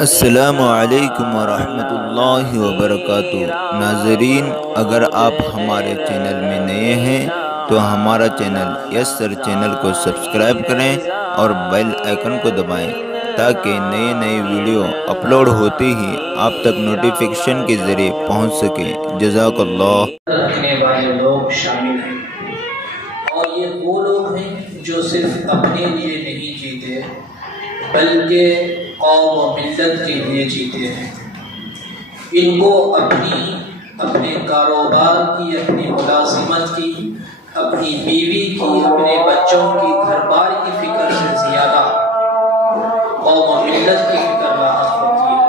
السلام علیکم ورحمۃ اللہ وبرکاتہ۔ ناظرین، اگر آپ ہمارے چینل میں نئے ہیں تو ہمارا چینل یس سر چینل کو سبسکرائب کریں اور بیل آئیکن کو دبائیں تاکہ نئے ویڈیو اپلوڈ ہوتے ہی آپ تک نوٹیفیکیشن کے ذریعے پہنچ سکے۔ جزاک اللہ۔ رکھنے والے لوگ شامل ہیں، اور یہ وہ لوگ ہیں جو صرف اپنے لیے نہیں جیتے بلکہ قوم و ملت کے لیے جیتے ہیں۔ ان کو اپنے کاروبار کی، اپنی ملازمت کی، اپنی بیوی کی، اپنے بچوں کی، گھر بار کی فکر سے زیادہ قوم و ملت کی فکر راحت ہوتی ہے۔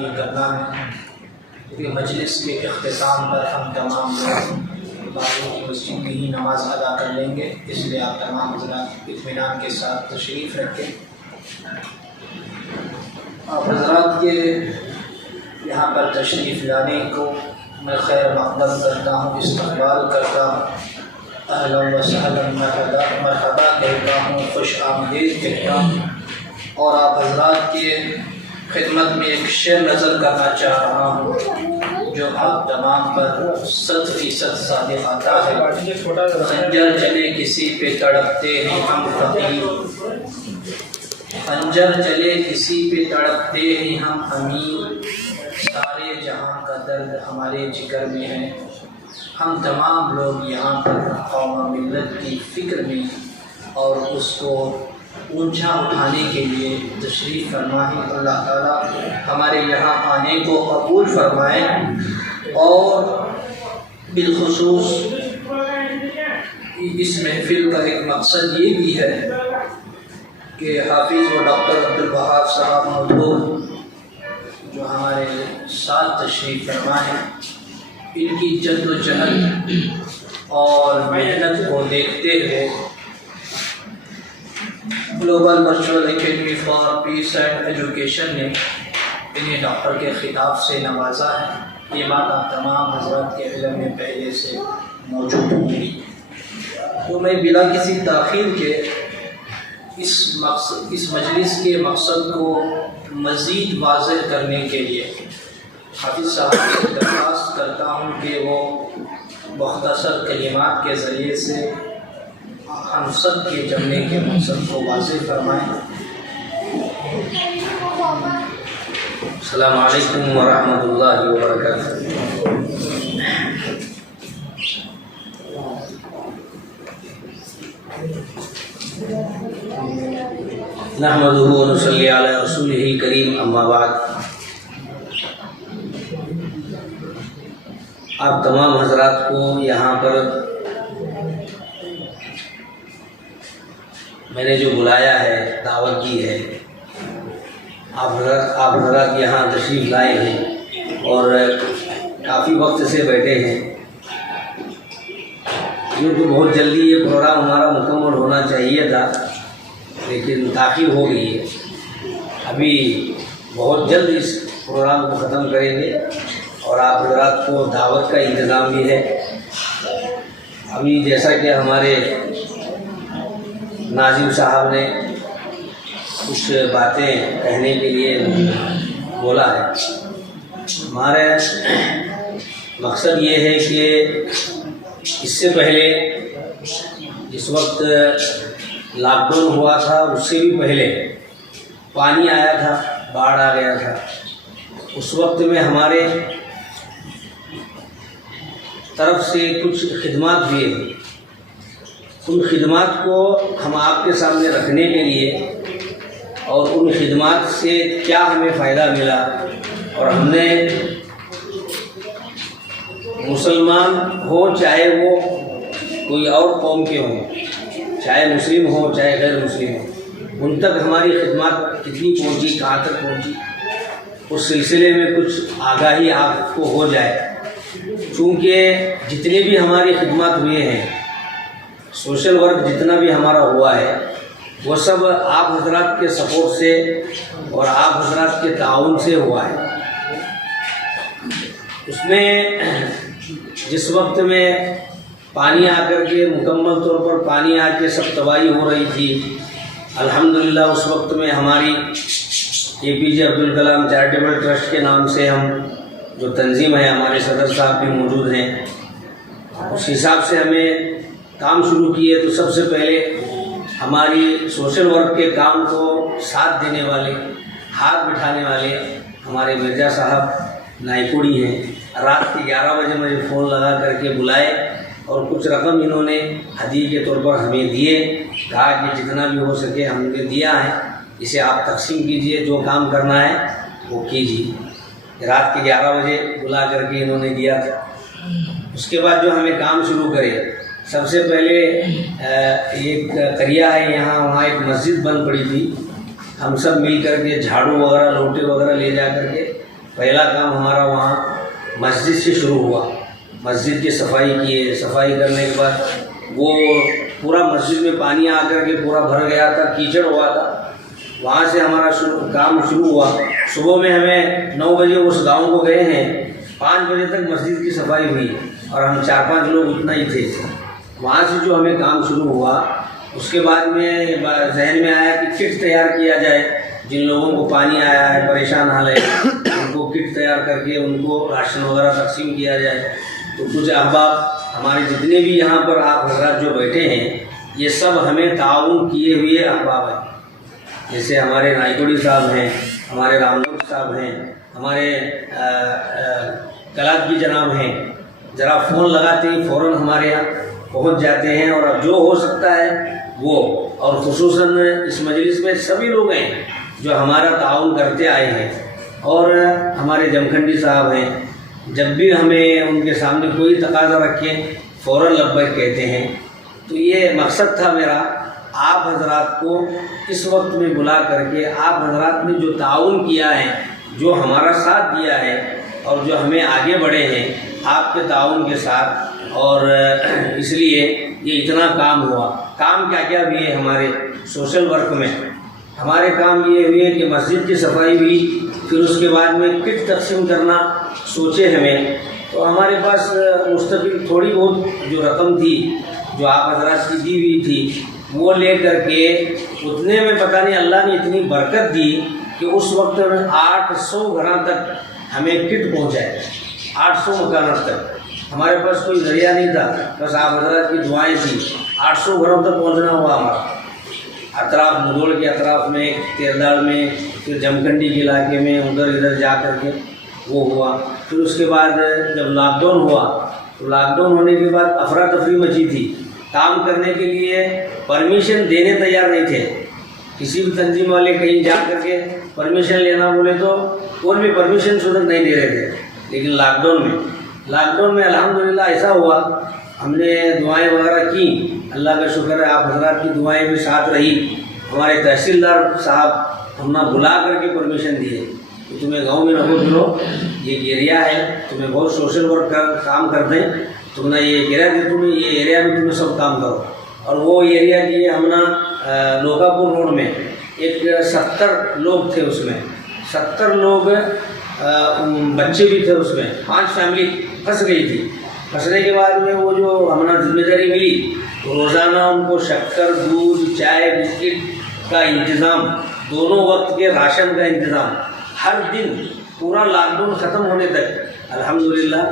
یہ کرنا ہے کہ مجلس کے اختتام پر ہم تمام لوگ باقی کی مسجد میں ہی نماز ادا کر لیں گے، اس لیے آپ تمام حضرات اطمینان کے ساتھ تشریف رکھیں۔ آپ حضرات کے یہاں پر تشریف لانے کو میں خیر مقدم کرتا ہوں، استقبال کرتا ہوں، اہلا و سہلا مرحبا کہتا ہوں، خوش آمدید کہتا ہوں، اور آپ حضرات کے خدمت میں ایک شعر نظر کرنا چاہ رہا ہوں جو آپ تمام پر 100% صادق آتا ہے۔ خنجر چلے کسی پہ تڑپتے ہیں ہم فقیر، خنجر چلے کسی پہ تڑپتے ہیں ہم امیر، سارے جہاں کا درد ہمارے جگر میں ہے۔ ہم تمام لوگ یہاں پر قوم و ملت کی فکر میں اور اس کو اونچا اٹھانے کے لیے تشریف فرما ہے۔ اللہ تعالیٰ ہمارے یہاں آنے کو قبول فرمائے، اور بالخصوص اس محفل کا ایک مقصد یہ بھی ہے کہ حافظ و ڈاکٹر عبدالوہاب صاحب مودود جو ہمارے ساتھ تشریف فرما ہے، ان کی جد و جہد اور محنت کو دیکھتے ہوئے global virtual academy for piece and education نے انہیں ڈاکٹر کے خطاب سے نوازا ہے۔ یہ بات آپ تمام حضرات کے علم میں پہلے سے موجود ہوگی، تو میں بلا کسی تاخیر کے اس مجلس کے مقصد کو مزید واضح کرنے کے لیے حافظ صاحب سے درخواست کرتا ہوں کہ وہ مختصر کلمات کے ذریعے سے ہم سب کے جمنے کے مقصد کو واضح فرمائیں۔ السلام علیکم ورحمۃ اللہ وبرکاتہ۔ نحمدہ ونصلی علی رسولہ کریم، اما بعد۔ آپ تمام حضرات کو یہاں پر میں نے جو بلایا ہے، دعوت کی ہے، آپ حضرات یہاں تشریف لائے ہیں اور کافی وقت سے بیٹھے ہیں، کیونکہ بہت جلدی یہ پروگرام ہمارا مکمل ہونا چاہیے تھا، لیکن تاخیر ہو گئی ہے۔ ابھی بہت جلد اس پروگرام کو ختم کریں گے، اور آپ حضرات کو دعوت کا انتظام بھی ہے۔ ابھی جیسا کہ ہمارے ناظم صاحب نے کچھ باتیں کہنے کے لیے بولا ہے، ہمارا مقصد یہ ہے کہ اس سے پہلے جس وقت لاک ڈاؤن ہوا تھا، اس سے بھی پہلے پانی آیا تھا، باڑھ آ گیا تھا، اس وقت میں ہمارے طرف سے کچھ خدمات ہوئے ہیں۔ ان خدمات کو ہم آپ کے سامنے رکھنے کے لیے، اور ان خدمات سے کیا ہمیں فائدہ ملا، اور ہم نے مسلمان ہو چاہے وہ کوئی اور قوم کے ہوں، چاہے مسلم ہو چاہے غیر مسلم ہو، ان تک ہماری خدمات کتنی پہنچی، کہاں تک پہنچی، اس سلسلے میں کچھ آگاہی آپ کو ہو جائے۔ چونکہ جتنے بھی ہماری خدمات ہوئے ہیں، سوشل ورک جتنا بھی ہمارا ہوا ہے، وہ سب آپ حضرات کے سپورٹ سے اور آپ حضرات کے تعاون سے ہوا ہے۔ اس میں جس وقت میں پانی آ کر کے مکمل طور پر پانی آ کے سب تباہی ہو رہی تھی، الحمدللہ اس وقت میں ہماری APJ Abdul Kalam charitable trust کے نام سے ہم جو تنظیم ہے، ہمارے صدر صاحب بھی موجود ہیں، اس حساب سے ہمیں کام شروع کیے تو سب سے پہلے ہماری سوشل ورک کے کام کو ساتھ دینے والے، ہاتھ بٹھانے والے ہمارے مرزا صاحب نائکوڑی ہیں۔ رات کے 11 بجے مجھے فون لگا کر کے بلائے اور کچھ رقم انہوں نے ہدیے کے طور پر ہمیں دیے، کہا کہ جتنا بھی ہو سکے ہم نے دیا ہے، اسے آپ تقسیم کیجئے، جو کام کرنا ہے وہ کیجیے۔ رات کے 11 بجے بلا کر کے انہوں نے دیا تھا۔ اس کے بعد جو ہمیں کام شروع کرے، سب سے پہلے ایک قریہ ہے یہاں، وہاں ایک مسجد بند پڑی تھی، ہم سب مل کر کے جھاڑو وغیرہ لوٹے وغیرہ لے جا کر کے پہلا کام ہمارا وہاں مسجد سے شروع ہوا۔ مسجد کی صفائی کیے، صفائی کرنے کے بعد وہ پورا مسجد میں پانی آ کر کے پورا بھر گیا تھا، کیچڑ ہوا تھا، وہاں سے ہمارا کام شروع ہوا۔ صبح میں ہمیں 9 بجے اس گاؤں کو گئے ہیں، 5 بجے تک مسجد کی صفائی ہوئی اور ہم 4-5 لوگ اتنا ہی تھے۔ وہاں سے جو ہمیں کام شروع ہوا، اس کے بعد میں ذہن میں آیا کہ کٹ تیار کیا جائے، جن لوگوں کو پانی آیا ہے، پریشان حال ہے، ان کو کٹ تیار کر کے ان کو راشن وغیرہ تقسیم کیا جائے۔ تو کچھ احباب ہمارے جتنے بھی یہاں پر آپ حضرات جو بیٹھے ہیں، یہ سب ہمیں تعاون کیے ہوئے احباب ہیں، جیسے ہمارے نائکوڑی صاحب ہیں، ہمارے رامدوگ صاحب ہیں، ہمارے کلات کی جناب ہیں، ذرا فون لگاتے ہی فوراً ہمارے یہاں پہنچ جاتے ہیں، اور اب جو ہو سکتا ہے وہ، اور خصوصاً اس مجلس میں سبھی لوگ ہیں جو ہمارا تعاون کرتے آئے ہیں، اور ہمارے جمکھنڈی صاحب ہیں، جب بھی ہمیں ان کے سامنے کوئی تقاضا رکھیں فوراً لبیک کہتے ہیں۔ تو یہ مقصد تھا میرا، آپ حضرات کو اس وقت میں بلا کر کے آپ حضرات نے جو تعاون کیا ہے، جو ہمارا ساتھ دیا ہے اور جو ہمیں آگے بڑھے ہیں آپ کے تعاون کے ساتھ، اور اس لیے یہ اتنا کام ہوا۔ کام کیا کیا ہوئے ہمارے سوشل ورک میں؟ ہمارے کام یہ ہوئے کہ مسجد کی صفائی ہوئی، پھر اس کے بعد میں کٹ تقسیم کرنا سوچے ہمیں، تو ہمارے پاس مستقل تھوڑی بہت جو رقم تھی جو آپ حضرات کی دی ہوئی تھی، وہ لے کر کے اتنے میں پتہ نہیں اللہ نے اتنی برکت دی کہ اس وقت 800 گھراں تک ہمیں کٹ پہنچائے، 800 مکانات تک۔ ہمارے پاس کوئی ذریعہ نہیں تھا، بس آپ حضرات کی دعائیں تھیں، 800 گھروں تک پہنچنا ہوا ہمارا۔ اطراف مدوڑ کے اطراف میں، تیرداڑ میں، پھر جمکھنڈی کے علاقے میں ادھر ادھر جا کر کے وہ ہوا۔ پھر اس کے بعد جب لاک ڈاؤن ہوا تو لاک ڈاؤن ہونے کے بعد افراتفری مچی تھی، کام کرنے کے لیے پرمیشن دینے تیار نہیں تھے، کسی بھی تنظیم والے کہیں جا کر کے پرمیشن لینا بولے تو اور بھی پرمیشن صورت نہیں دے رہے تھے۔ لیکن لاک ڈاؤن میں الحمدللہ ایسا ہوا، ہم نے دعائیں وغیرہ کی، اللہ کا شکر ہے آپ حضرات کی دعائیں بھی ساتھ رہی۔ ہمارے تحصیلدار صاحب ہم نے بلا کر کے پرمیشن دیے کہ تمہیں گاؤں میں رہو چلو، یہ ایریا ہے، تمہیں بہت سوشل ورک کا کام کر دیں، تم نے یہ ایریا دے، تمہیں یہ ایریا میں تمہیں سب کام کرو۔ اور وہ ایریا دیے ہم نے لوکاپور روڈ میں، ایک 70 لوگ تھے اس میں، 70 لوگ بچے بھی تھے اس میں، 5 فیملی پھنس گئی تھی۔ پھنسنے کے بعد میں وہ جو ہم نے ذمہ داری ملی، تو روزانہ ان کو شکر، دودھ، چائے، بسکٹ کا انتظام، دونوں وقت کے راشن کا انتظام، ہر دن پورا لاک ڈاؤن ختم ہونے تک الحمدللہ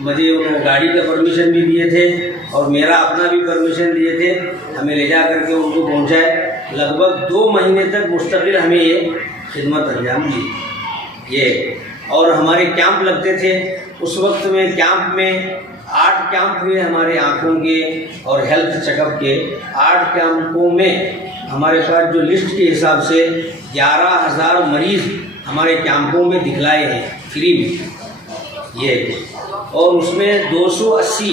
مجھے وہ گاڑی کا پرمیشن بھی دیے تھے اور میرا اپنا بھی پرمیشن دیے تھے، ہمیں لے جا کر کے ان کو پہنچائے۔ لگ بھگ 2 مہینے تک مستقل ہمیں یہ خدمت انجام دی یہ۔ اور ہمارے کیمپ لگتے تھے اس وقت میں، کیمپ میں 8 کیمپ ہوئے ہمارے آنکھوں کے اور ہیلتھ چیک اپ کے۔ 8 کیمپوں میں ہمارے پاس جو لسٹ کے حساب سے 11,000 مریض ہمارے کیمپوں میں دکھلائے ہیں فری میں یہ، اور اس میں 280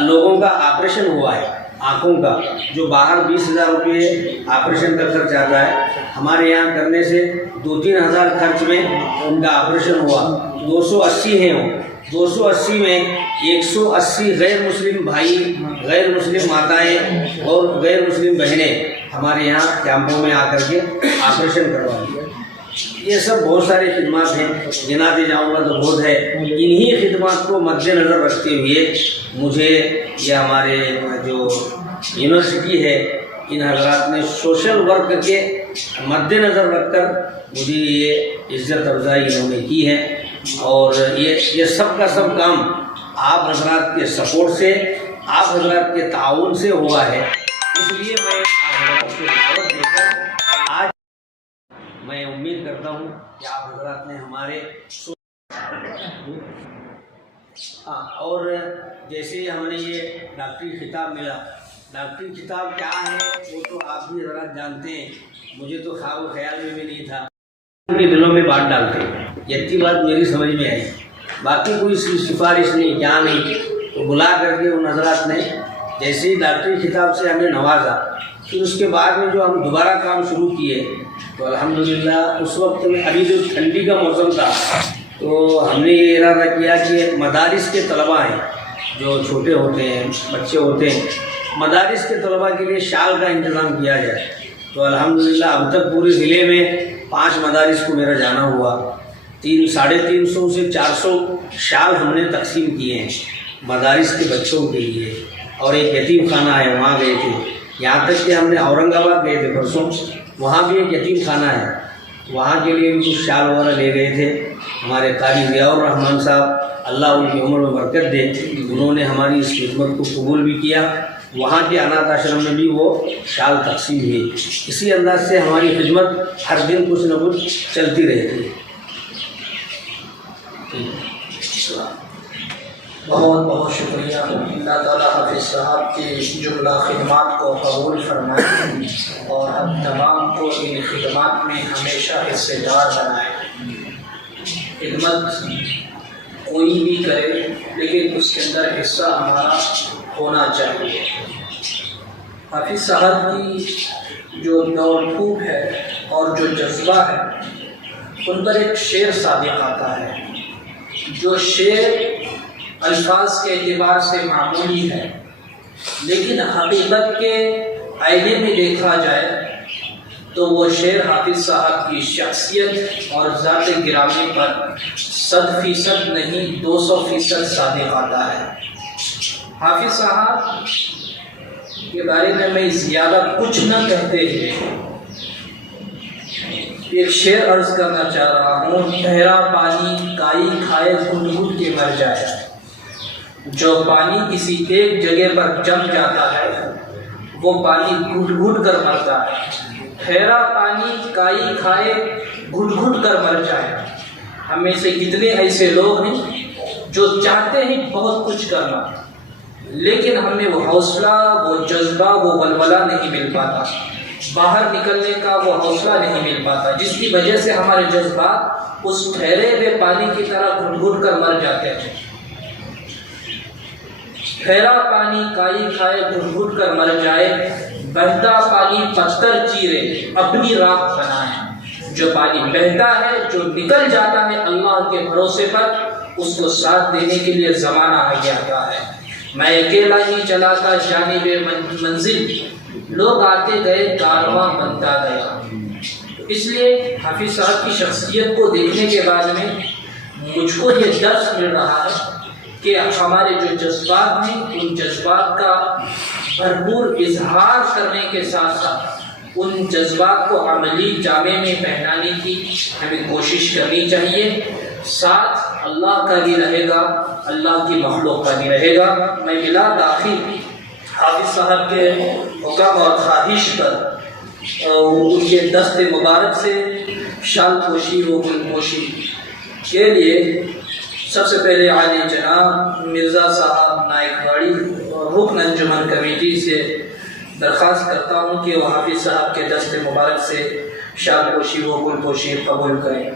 لوگوں کا آپریشن ہوا ہے آنکھوں کا، جو باہر 20,000 روپے آپریشن کا خرچ آتا ہے، ہمارے یہاں کرنے سے 2-3 ہزار خرچ میں ان کا آپریشن ہوا۔ 280 ہیں وہ، 280 میں 180 غیر مسلم بھائی، غیر مسلم ماتائیں اور غیر مسلم بہنیں ہمارے یہاں کیمپوں میں آ کر کے آپریشن کروا دیا۔ یہ سب بہت ساری خدمات ہیں، گناتے جاؤں گا تو بہت ہے۔ انہی خدمات کو مد نظر رکھتے ہوئے مجھے یہ ہمارے جو یونیورسٹی ہے، ان حضرات نے سوشل ورک کے مد نظر رکھ کر مجھے یہ عزت افزائی انہوں نے کی ہے، اور یہ سب کا سب کام آپ حضرات کے سپورٹ سے، آپ حضرات کے تعاون سے ہوا ہے۔ اس لیے میں آپ حضرات کو دعوت دے کر آج میں امید کرتا ہوں کہ آپ حضرات نے ہمارے اور جیسے ہم نے یہ ڈاکٹری خطاب ملا، ڈاکٹری خطاب کیا ہے وہ تو آپ بھی حضرات جانتے ہیں، مجھے تو خواب و خیال میں بھی نہیں تھا، ان کے دلوں میں بات ڈالتے ہیں، یہ اتنی بات میری سمجھ میں آئی، باقی کوئی سفارش نہیں، کیا نہیں، تو بلا کر کے ان حضرات نے جیسے ہی ڈاکٹری خطاب سے ہمیں نوازا، پھر اس کے بعد میں جو ہم دوبارہ کام شروع کیے تو الحمدللہ اس وقت میں ابھی جو ٹھنڈی کا موسم تھا تو ہم نے یہ ارادہ کیا کہ مدارس کے طلباء ہیں جو چھوٹے ہوتے ہیں، بچے ہوتے ہیں، مدارس کے طلباء کے لیے شال کا انتظام کیا جائے۔ تو الحمدللہ اب تک پورے ضلع میں 5 مدارس کو میرا جانا ہوا، 350 سے 400 شال ہم نے تقسیم کیے ہیں مدارس کے بچوں کے لیے، اور ایک یتیم خانہ ہے وہاں گئے تھے، یہاں تک کہ ہم نے اورنگ آباد گئے تھے پرسوں، وہاں بھی ایک یتیم خانہ ہے، وہاں کے لیے بھی کچھ شال وغیرہ لے گئے تھے۔ ہمارے قاری ضیاء الرحمن صاحب اللہ ان کی عمر میں برکت دے، انہوں نے ہماری اس خدمت کو قبول بھی کیا، وہاں کے اناتھ آشرم میں بھی وہ شال تقسیم ہوئی۔ اسی انداز سے ہماری خدمت ہر دن کچھ نہ کچھ چلتی رہتی ہے۔ بہت بہت شکریہ، اللہ تعالیٰ حافظ صاحب کی جملہ خدمات کو قبول فرمائے اور ہم تمام کو ان خدمات میں ہمیشہ حصے دار بنائے۔ خدمت کوئی بھی کرے لیکن اس کے اندر حصہ ہمارا ہونا چاہیے۔ حافظ صاحب کی جو دوڑ دھوپ ہے اور جو جذبہ ہے ان پر ایک شعر صادق آتا ہے، جو شعر الفاظ کے اعتبار سے معمولی ہے لیکن حقیقت کے آئینے میں دیکھا جائے تو وہ شعر حافظ صاحب کی شخصیت اور ذات گرامی پر 100% نہیں 200% صادق آتا ہے۔ حافظ صاحب کے بارے میں زیادہ کچھ نہ کہتے ہوئے ایک شعر عرض کرنا چاہ رہا ہوں۔ ٹھہرا پانی کائی کھائے گھٹ گھٹ کے مر جائے، جو پانی کسی ایک جگہ پر جم جاتا ہے وہ پانی گھٹ گھٹ کر مرتا ہے۔ ٹھہرا پانی کائی کھائے گھٹ گھٹ کر مر جائے۔ ہم میں سے کتنے ایسے لوگ ہیں جو چاہتے ہیں بہت کچھ کرنا لیکن ہمیں وہ حوصلہ، وہ جذبہ، وہ ولولہ نہیں مل پاتا، باہر نکلنے کا وہ حوصلہ نہیں مل پاتا، جس کی وجہ سے ہمارے جذبات اس ٹھہرے ہوئے پانی کی طرح گھٹ گھٹ کر مر جاتے ہیں۔ ٹھہرا پانی کائی کھائے گھٹ گھٹ کر مر جائے، بہتا پانی پتھر چیرے اپنی راہ بنائے۔ جو پانی بہتا ہے، جو نکل جاتا ہے اللہ کے بھروسے پر، اس کو ساتھ دینے کے لیے زمانہ آگے آتا ہے۔ میں اکیلا ہی چلا تھا جانب منزل، لوگ آتے گئے کارواں بنتا گیا۔ اس لیے حافظ صاحب کی شخصیت کو دیکھنے کے بعد میں مجھ کو یہ درس مل رہا ہے کہ ہمارے جو جذبات ہیں ان جذبات کا بھرپور اظہار کرنے کے ساتھ ساتھ ان جذبات کو عملی جامے میں پہنانے کی ہمیں کوشش کرنی چاہیے۔ ساتھ اللہ کا بھی رہے گا، اللہ کی مخلوق کا بھی رہے گا۔ میں بلا تاخیر حافظ صاحب کے حکم اور خواہش پر ان کے دست مبارک سے شال پوشی و گل پوشی کے لیے سب سے پہلے عالی جناب مرزا صاحب نائک واڑی رکن انجمن کمیٹی سے درخواست کرتا ہوں کہ وہ حافظ صاحب کے دست مبارک سے شال پوشی و گل پوشی قبول کریں۔